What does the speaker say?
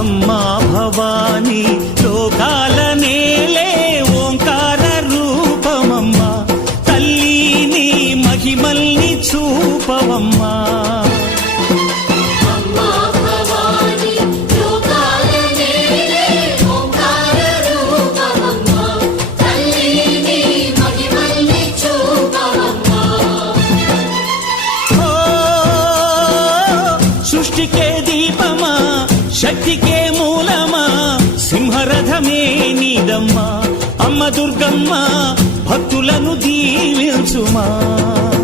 అమ్మా భవానీ లోకాల నేలే ఓంకార రూపమమ్మా తల్లి మహిమల్ని చూపవమ్మా సృష్టికే దీపమా శక్తికే మూలమా సింహరథమే నీదమ్మా అమ్మ దుర్గమ్మ భక్తులను దీవించుమా